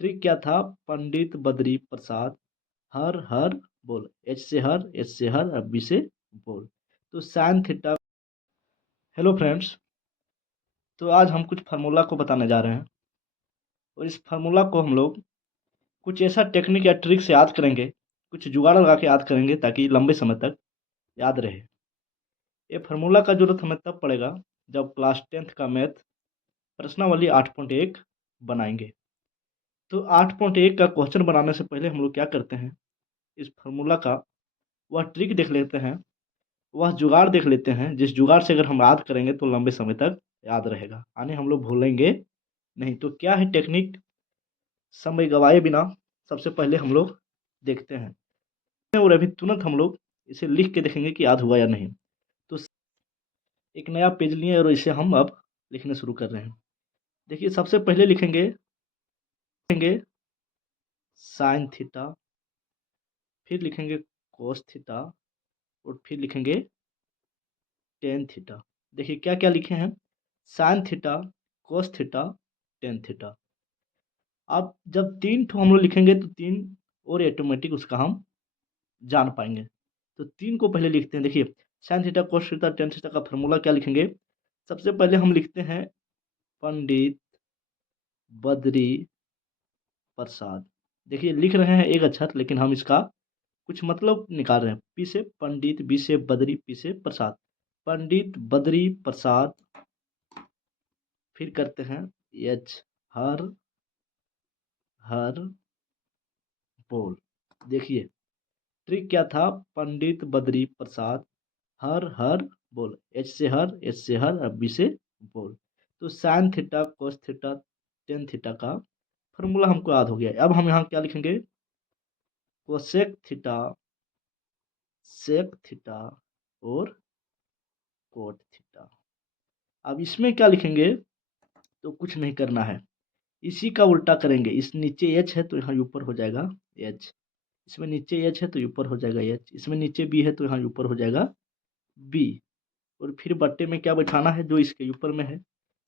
Trick क्या था? पंडित बद्री प्रसाद हर हर बोल। एच से हर, एच से हर और बी से बोल। तो साइन थीटा। हेलो फ्रेंड्स, तो आज हम कुछ फार्मूला को बताने जा रहे हैं और इस फार्मूला को हम लोग कुछ ऐसा टेक्निक या ट्रिक से याद करेंगे, कुछ जुगाड़ लगा के याद करेंगे ताकि लंबे समय तक याद रहे। ये फार्मूला का जरूरत हमें तब पड़ेगा जब क्लास 10th का मैथ प्रश्नावली 8.1 बनाएंगे। तो 8.1 का क्वेश्चन बनाने से पहले हम लोग क्या करते हैं, इस फार्मूला का वह ट्रिक देख लेते हैं, वह जुगाड़ देख लेते हैं जिस जुगाड़ से अगर हम याद करेंगे तो लंबे समय तक याद रहेगा, यानी हम लोग भूलेंगे नहीं। तो क्या है टेक्निक? समय गवाए बिना सबसे पहले हम लोग देखते हैं और अभी तुरंत हम लोग इसे लिख के देखेंगे कि याद हुआ या नहीं। तो एक नया पेज लिए और इसे हम अब लिखने शुरू कर रहे हैं। देखिए, सबसे पहले लिखेंगे साइन थीटा, फिर लिखेंगे कोस थीटा और फिर लिखेंगे टेन थीटा। देखिए क्या क्या लिखे हैं, sine theta, cos theta, tan theta. अब जब तीन ठो हम लोग लिखेंगे तो तीन और ऑटोमेटिक उसका हम जान पाएंगे। तो तीन को पहले लिखते हैं। देखिए, sine theta, cos theta, tan theta का फार्मूला क्या लिखेंगे? सबसे पहले हम लिखते हैं पंडित बद्री प्रसाद। देखिए लिख रहे हैं एक अक्षर, लेकिन हम इसका कुछ मतलब निकाल रहे हैं। पी से पंडित, बी से बद्री, पी से प्रसाद। पंडित बद्री प्रसाद। फिर करते हैं एच हर हर बोल। देखिए ट्रिक क्या था? पंडित बद्री प्रसाद हर हर बोल। एच से हर, एच से हर और बी से बोल। तो sine theta, cos theta, tan theta का फॉर्मूला हमको याद हो गया। अब हम यहाँ क्या लिखेंगे? कोसेक थीटा, सेक थीटा और कोट थीटा। अब इसमें क्या लिखेंगे? तो कुछ नहीं करना है, इसी का उल्टा करेंगे। इस नीचे एच है तो यहाँ ऊपर हो जाएगा एच, इसमें नीचे एच है तो ऊपर हो जाएगा एच, इसमें नीचे बी है तो यहाँ ऊपर हो जाएगा बी। और फिर बट्टे में क्या बैठाना है जो इसके ऊपर में है।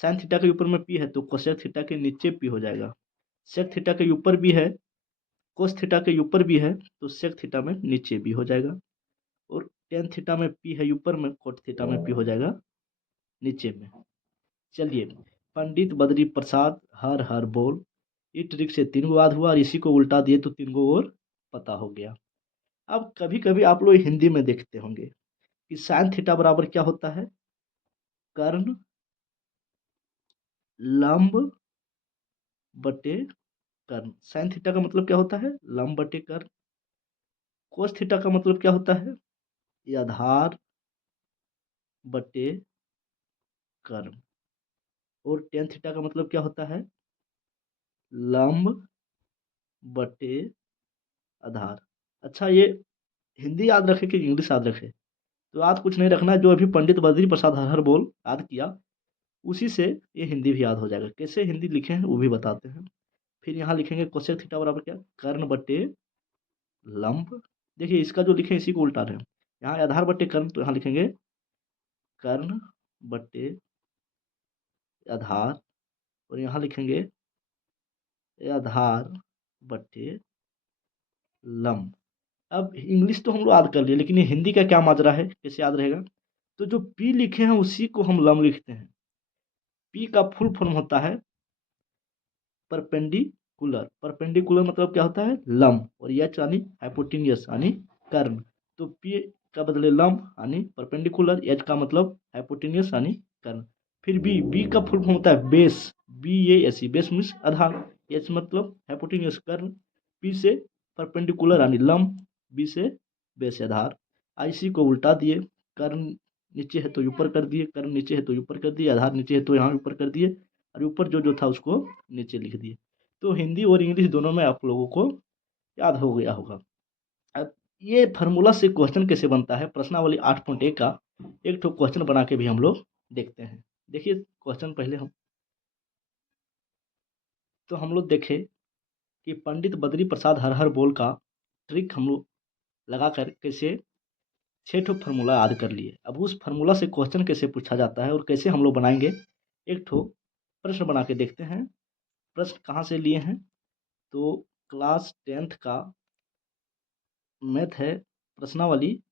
साइन थीटा के ऊपर में पी है तो कोसेक थीटा के नीचे पी हो जाएगा। सेक थीटा के ऊपर भी है, कोस थीटा के ऊपर भी है तो सेक थीटा में नीचे भी हो जाएगा। और टेन थीटा में पी है ऊपर में, कोट थीटा में पी हो जाएगा नीचे में। चलिए, पंडित बद्री प्रसाद हर हर बोल। इस ट्रिक से तीन गो याद हुआ और इसी को उल्टा दिए तो तीन गो और पता हो गया। अब कभी कभी आप लोग हिंदी में देखते होंगे कि साइन थीटा बराबर क्या होता है? कर्ण लंब बटे कर्ण। साइन थीटा का मतलब क्या होता है? लंब बटे कर्ण। कोस थीटा का मतलब क्या होता है? ये आधार बटे कर्ण। और टेन थीटा का मतलब क्या होता है? लंब बटे आधार। अच्छा, ये हिंदी याद रखे कि इंग्लिश याद रखे? तो याद कुछ नहीं रखना है, जो अभी पंडित बद्री प्रसाद हर हर बोल याद किया उसी से ये हिंदी भी याद हो जाएगा। कैसे हिंदी लिखे हैं वो भी बताते हैं। फिर यहाँ लिखेंगे कोसेक थीटा बराबर क्या? कर्ण बटे लंब। देखिए इसका जो लिखे इसी को उल्टा रहे हैं। यहाँ आधार बटे कर्ण तो यहाँ लिखेंगे कर्ण बटे आधार, और यहाँ लिखेंगे आधार बटे लंब। अब इंग्लिश तो हम लोग याद कर लिए, लेकिन ये हिंदी का क्या माजरा है, कैसे याद रहेगा? तो जो पी लिखे हैं उसी को हम लंब लिखते हैं। पी का फुल फॉर्म होता है परपेंडिकुलर। परपेंडिकुलर मतलब क्या होता है? लंब। और एच यानी हाइपोटेन्यूस यानी कर्ण। तो पी का बदले लंब यानी परपेंडिकुलर, एच का मतलब हाइपोटेन्यूस यानी कर्ण। फिर बी, बी का फुल फॉर्म होता है base. B A S E, base means आधार। एच मतलब हाइपोटेन्यूस कर्ण। पी से परपेंडिकुलर यानी लंब, बी से बेस आधार। इसी को उल्टा दिए, कर्ण नीचे है तो ऊपर कर दिए, कर्ण नीचे है तो ऊपर कर दिए, आधार नीचे है तो यहाँ ऊपर कर दिए, और ऊपर जो जो था उसको नीचे लिख दिए। तो हिंदी और इंग्लिश दोनों में आप लोगों को याद हो गया होगा। अब ये फार्मूला से क्वेश्चन कैसे बनता है, प्रश्नावली 8.1 का एक ठो क्वेश्चन बना के भी हम लोग देखते हैं। देखिए क्वेश्चन पहले हम लोग देखें कि पंडित बद्री प्रसाद हर हर बोल का ट्रिक हम लोग लगा कर कैसे 6 ठो फार्मूला याद कर लिए। अब उस फार्मूला से क्वेश्चन कैसे पूछा जाता है और कैसे हम लोग बनाएंगे, एक ठो प्रश्न बना के देखते हैं। प्रश्न कहाँ से लिए हैं? तो क्लास 10th का मैथ है प्रश्नावली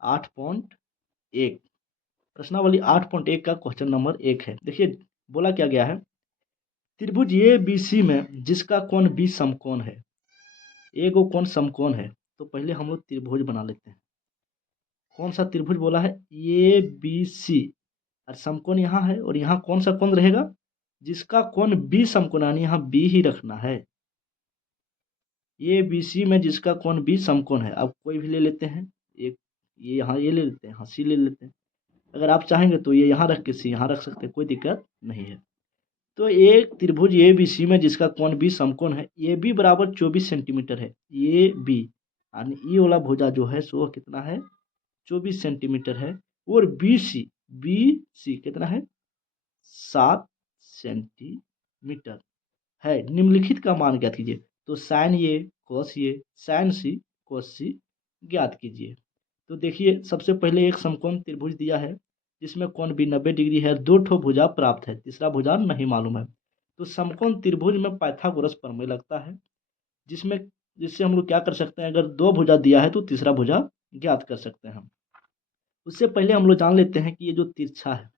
8.1। प्रश्नावली 8.1 का क्वेश्चन नंबर 1 है। देखिए बोला क्या गया है, त्रिभुज ए बी सी में जिसका कोण बी समकोण है, ए को कोण समकोण है। तो पहले हम लोग त्रिभुज बना लेते हैं। कौन सा त्रिभुज बोला है, ए बी सी, और समकोण यहाँ है और यहाँ कौन सा कोण रहेगा, जिसका कोण बी समकोण, यानी यहाँ बी ही रखना है। ए बी सी में जिसका कोण बी समकोण है। अब कोई भी ले लेते हैं, एक ये यहाँ ये ले लेते हैं, हाँ सी ले लेते हैं। अगर आप चाहेंगे तो ये यहाँ रख के सी यहाँ रख सकते हैं, कोई दिक्कत नहीं है। तो एक त्रिभुज ए बी सी में जिसका कोण बी समकोण है, ए बी बराबर 24 सेंटीमीटर है। ए बी यानी ई वाला भुजा जो है सो कितना है, 24 सेंटीमीटर है। और बी सी कितना है, 7 सेंटीमीटर है। निम्नलिखित का मान ज्ञात कीजिए। तो साइन ए कोस ए, साइन सी कोस सी ज्ञात कीजिए। तो देखिए सबसे पहले एक समकोण त्रिभुज दिया है जिसमें कोण भी 90 डिग्री है, 2 ठो भुजा प्राप्त है, तीसरा भुजा नहीं मालूम है। तो समकोण त्रिभुज में पाइथागोरस प्रमेय लगता है, जिससे हम लोग क्या कर सकते हैं, अगर 2 भुजा दिया है तो तीसरा भुजा ज्ञात कर सकते हैं हम। उससे पहले हम लोग जान लेते हैं कि ये जो तिरछा है,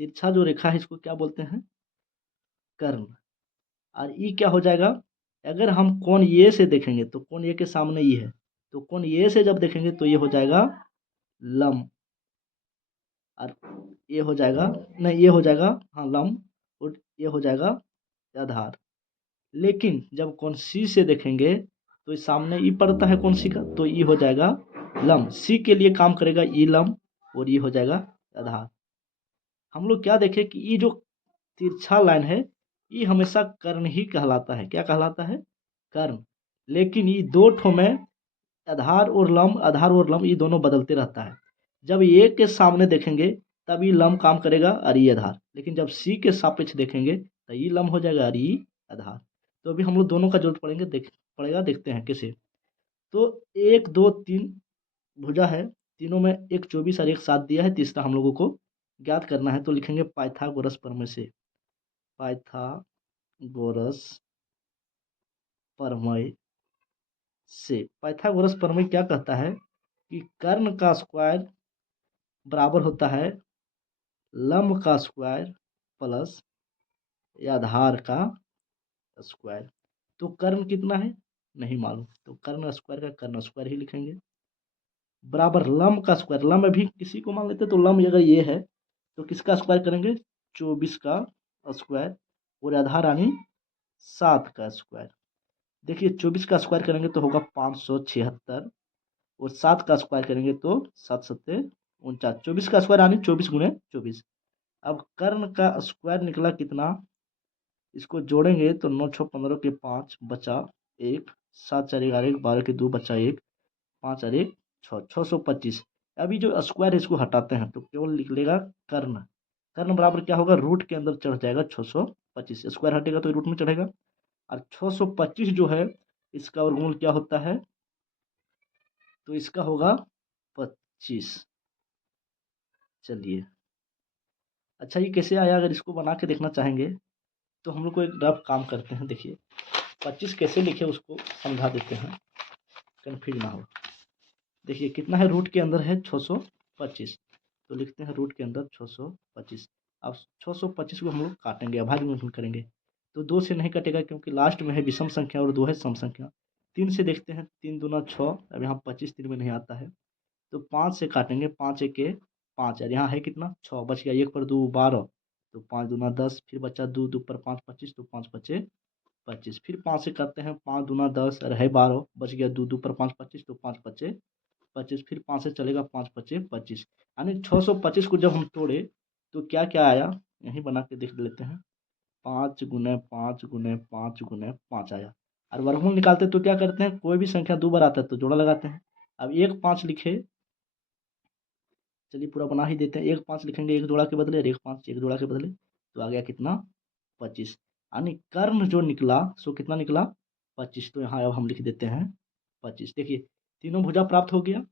तिरछा जो रेखा है इसको क्या बोलते हैं, कर्ण। और ई क्या हो जाएगा, अगर हम कोण ए से देखेंगे तो कोण ए के सामने ई है, तो कोण ए से जब देखेंगे तो ये हो जाएगा लंब, और ये हो जाएगा, नहीं ये हो जाएगा हाँ लंब, और ये हो जाएगा आधार। लेकिन जब कोण सी से देखेंगे तो इस सामने ई पड़ता है कोण सी का, तो ई हो जाएगा लंब। सी के लिए काम करेगा ई लंब, और ये हो जाएगा आधार। हम लोग क्या देखें कि ये जो तिरछा लाइन है ये हमेशा कर्ण ही कहलाता है। क्या कहलाता है, कर्ण। लेकिन ये 2 ठो में आधार और लंब ये दोनों बदलते रहता है। जब ए के सामने देखेंगे तब ये लंब काम करेगा और ये आधार, लेकिन जब सी के सापेक्ष देखेंगे तो ये लंब हो जाएगा और ये आधार। तो अभी हम लोग दोनों का जरूरत पड़ेगा, देखते हैं कैसे। तो 1 2 3 भुजा है, तीनों में एक 24 और एक 7 दिया है, तीसरा हम लोगों को ज्ञात करना है। तो लिखेंगे पाइथागोरस प्रमेय से, पाइथागोरस प्रमेय से। पाइथागोरस प्रमेय क्या कहता है कि कर्ण का स्क्वायर बराबर होता है लंब का स्क्वायर प्लस आधार का स्क्वायर। तो कर्ण कितना है नहीं मालूम, तो कर्ण स्क्वायर का कर्ण स्क्वायर ही लिखेंगे, बराबर लंब का स्क्वायर। लंब भी किसी को मान लेते, तो लंब अगर ये है तो किसका स्क्वायर करेंगे, 24 का स्क्वायर, और आधार यानी 7 का स्क्वायर। देखिए 24 का स्क्वायर करेंगे तो होगा 576, और 7 का स्क्वायर करेंगे तो 7 सत्ते 49। 24 का स्क्वायर यानी 24 गुणे 24। अब कर्ण का स्क्वायर निकला कितना, इसको जोड़ेंगे तो 9 6 15 के 5 बचा 1, 7 4 11 12 के 2 बचा 1, 5 और 1 6, 625। अभी जो स्क्वायर है इसको हटाते हैं तो केवल निकलेगा कर्ण। कर्ण बराबर क्या होगा, रूट के अंदर चढ़ जाएगा 625, स्क्वायर हटेगा तो रूट में चढ़ेगा। और 625 जो है इसका वर्गमूल क्या होता है, तो इसका होगा 25। चलिए अच्छा ये कैसे आया, अगर इसको बना के देखना चाहेंगे तो हम लोग को एक रफ काम करते हैं। देखिए 25 कैसे लिखे उसको समझा देते हैं, कन्फ्यूज ना हो। देखिए कितना है, रूट के अंदर है 625, तो लिखते हैं रूट के अंदर 625। अब 625 को हम लोग काटेंगे, अभाज्य गुणनफल करेंगे, तो 2 से नहीं कटेगा क्योंकि लास्ट में है विषम संख्या और 2 है सम संख्या। 3 से देखते हैं, 3 दूना 6, अब यहाँ 25 3 में नहीं आता है, तो 5 से काटेंगे, 5 एके 5, और यहाँ है कितना 6, बच गया 1 पर 2 12, तो 5 दूना 10, फिर बचा 2 2 पर 5 25, तो 5 पचे 25। फिर 5 से करते हैं, 5 दूना 10 और है 12, बच गया 2 2 पर 5 25, तो 5 पचे 25। फिर 5 से चलेगा 5 पचे 25, यानी 625 को जब हम तोड़े तो क्या क्या आया, यहीं बना के देख लेते हैं। 5 गुने 5 गुने 5 गुने 5 आया। और वर्गमूल निकालते तो क्या करते हैं, कोई भी संख्या 2 बार आता है तो जोड़ा लगाते हैं। अब 1 5 लिखे, चलिए पूरा बना ही देते हैं। 1 5 लिखेंगे एक जोड़ा के बदले, और 1 5 एक जोड़ा के बदले, तो आ गया कितना 25। यानी कर्ण जो निकला सो कितना निकला 25। तो यहाँ अब हम लिख देते हैं 25। देखिए तीनों भुजा प्राप्त हो गया।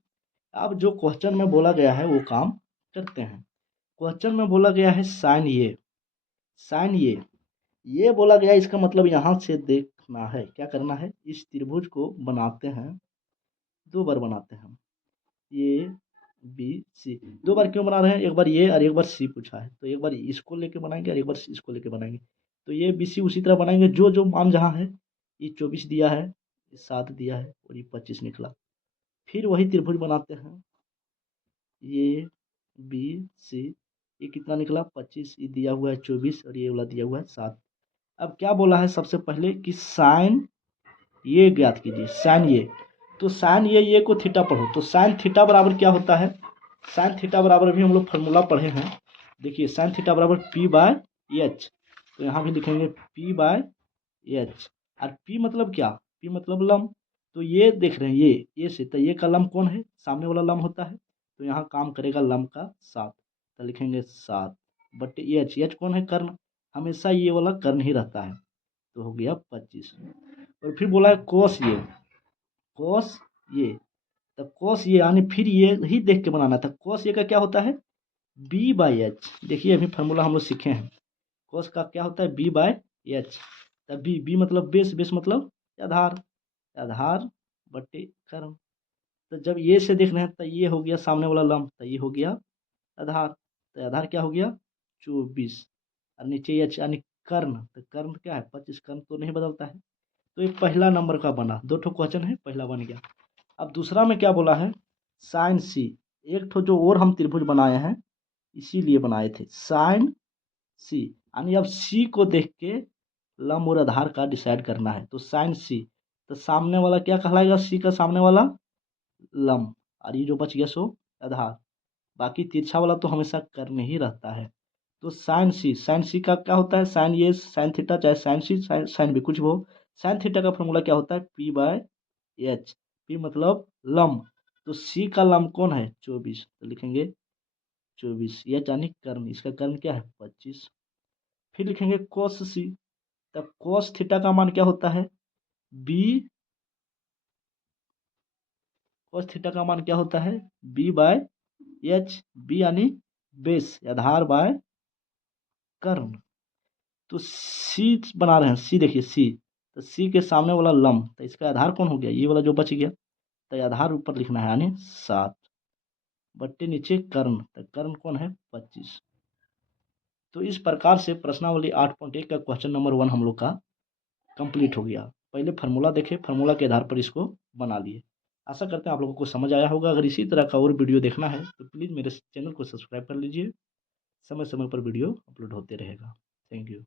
अब जो क्वेश्चन में बोला गया है वो काम करते हैं। क्वेश्चन में बोला गया है साइन ए, साइन ए ये बोला गया, इसका मतलब यहाँ से देखना है, क्या करना है, इस त्रिभुज को बनाते हैं, 2 बार बनाते हैं हम, ए बी सी। 2 बार क्यों बना रहे हैं, एक बार ये और एक बार सी पूछा है, तो एक बार इसको लेके बनाएंगे और एक बार इसको लेके बनाएंगे। तो ये बी सी उसी तरह बनाएंगे, जो जो मान जहाँ है, ये 24 दिया है, ये 7 दिया है और ये 25 निकला। फिर वही त्रिभुज बनाते हैं, ये बी सी, ये कितना निकला 25, ये दिया हुआ है 24 और ये वाला दिया हुआ है 7। अब क्या बोला है सबसे पहले कि साइन ये ज्ञात कीजिए, साइन ये। तो साइन ये को थीटा पढ़ो, तो साइन थीटा बराबर क्या होता है, साइन थीटा बराबर भी हम लोग फार्मूला पढ़े हैं। देखिए साइन थीटा बराबर पी बाय एच, तो यहाँ भी लिखेंगे पी बाय एच। और पी मतलब क्या, पी मतलब लंब। तो ये देख रहे हैं, ये से, तो ये का लंब कौन है, सामने वाला लंब होता है, तो यहाँ काम करेगा लंब का 7, तो लिखेंगे 7 बटे एच, एच कौन है, कर्ण, हमेशा ये वाला कर्ण ही रहता है, तो हो गया 25। और फिर बोला है कोस ये, कोस ये, तब कोस ये यानी फिर ये ही देख के बनाना था, कोस ये का क्या होता है, बी बाई एच। देखिए अभी फार्मूला हम लोग सीखे हैं, कोस का क्या होता है, बी बाई एच। तब बी, बी मतलब बेस, बेस मतलब आधार, आधार बटे कर्म। तो जब ये से देख रहे हैं, तो ये हो गया सामने वाला लंब, तो ये हो गया आधार, तो आधार क्या हो गया 24, और नीचे एच यानी कर्ण, तो कर्ण क्या है 25, कर्ण तो नहीं बदलता है। तो ये पहला नंबर का बना, 2 ठो क्वेश्चन है, पहला बन गया। अब दूसरा में क्या बोला है, साइन सी, एक ठो जो और हम त्रिभुज बनाए हैं, इसीलिए बनाए थे साइन सी, यानी अब सी को देख के लंब और आधार का डिसाइड करना है, तो साइन सी, तो सामने वाला क्या कहलाएगा, सी का सामने वाला लंब, और ये जो बच गया सो आधार, बाकी तिरछा वाला तो हमेशा कर्ण ही रहता है। तो साइन सी, साइन सी का क्या होता है, साइन ये साइन थीटा, चाहे साइन सी साइन भी कुछ भी हो, साइन थीटा का फॉर्मूला क्या होता है, पी बाय एच, पी मतलब लंब, तो सी का लंब कौन है 24, तो लिखेंगे 24, एच यानी कर्ण, इसका कर्ण क्या है 25। फिर लिखेंगे कोस सी, तब कोस थीटा का मान क्या होता है, बी, कोस थीटा का मान क्या होता है, बी बाय एच, बी यानी बेस, आधार बाय कर्ण। तो सी बना रहे हैं, सी देखिए सी, तो सी के सामने वाला लंब, तो इसका आधार कौन हो गया, ये वाला जो बच गया, तो आधार ऊपर लिखना है यानी 7 बट्टे नीचे कर्ण, तो कर्ण कौन है 25। तो इस प्रकार से प्रश्नावली 8.1 का क्वेश्चन नंबर 1 हम लोग का कंप्लीट हो गया। पहले फार्मूला देखे, फार्मूला के आधार पर इसको बना लिए। आशा करते हैं आप लोगों को समझ आया होगा। अगर इसी तरह का और वीडियो देखना है तो प्लीज़ मेरे चैनल को सब्सक्राइब कर लीजिए, समय समय पर वीडियो अपलोड होते रहेगा। Thank you.